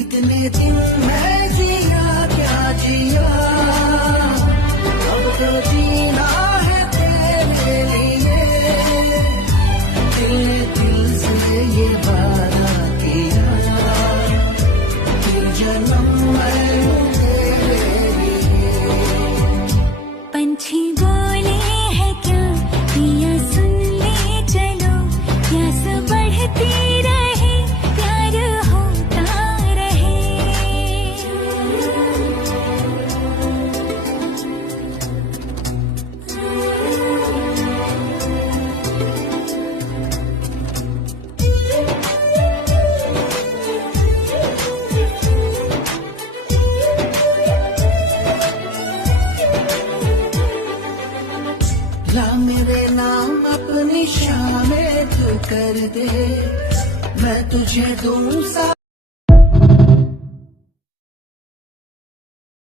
इतने दिन मैं जिया क्या जिया, अब तो जीना है तेरे लिए। दिल ने दिल से ये वादा किया, फिर जन्म मैं हूँ तेरे लिए। पंछी बोले है क्या पिया सुन ले चलो, प्यास बढ़ती रहे प्यार होता रहे। ला मेरे नाम अपनी शामें तू कर दे, मैं तुझे दूँ सा